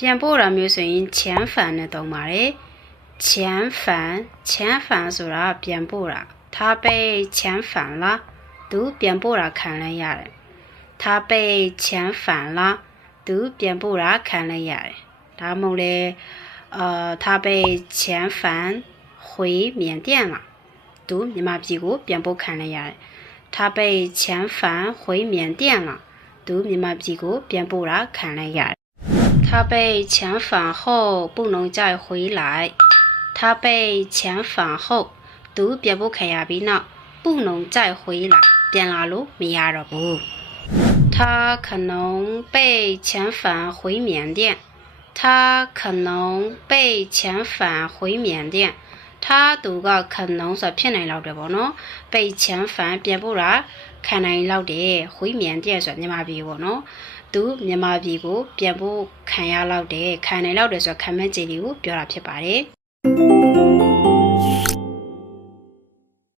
ပြန်ပို့တာမျိုးဆိုရင်ချမ်းဖန်နဲ့သုံးပါတယ်ချမ်းဖန်ဆိုတာပြန်ပို့တာ他被遣返了သူပြန်ပို့တာခံလိုက်ရတယ်他被遣返了သူပြန်ပို့တာခံလိုက်ရတယ်ဒါမှမဟုတ်လေ他被遣返回缅甸了သူမြန်မာပြည်ကိုပြန်ပို့ခံလိုက်ရတယ်他被遣返回缅甸了သူမြန်မာပြည်ကိုပြန်ပို့တာခံလိုက်ရတယ်他被遣返后不能再回来他被遣返后သူပြန်ပို့ခံရပြီးနောက်不能再回来ပြန်လာလို့မရတော့ဘူး他可能被遣返回缅甸他可能被遣返回缅甸他သူက可能ဆိုဖြစ်နိုင်လောက်တယ်ပေါ့နော်被遣返ပြန်ပို့တာခံနိုင်လောက်တယ်回缅甸ဆိုမြန်မာပြည်ပေါ့နော်သူမြန်မာပြည်ကိုပြန်ပို့ခံရလောက်တယ်ခံနိုင်လောက်တယ်ဆိုခံမဲ့ကြေလေးကိုပြောတာဖြစ်ပါတယ်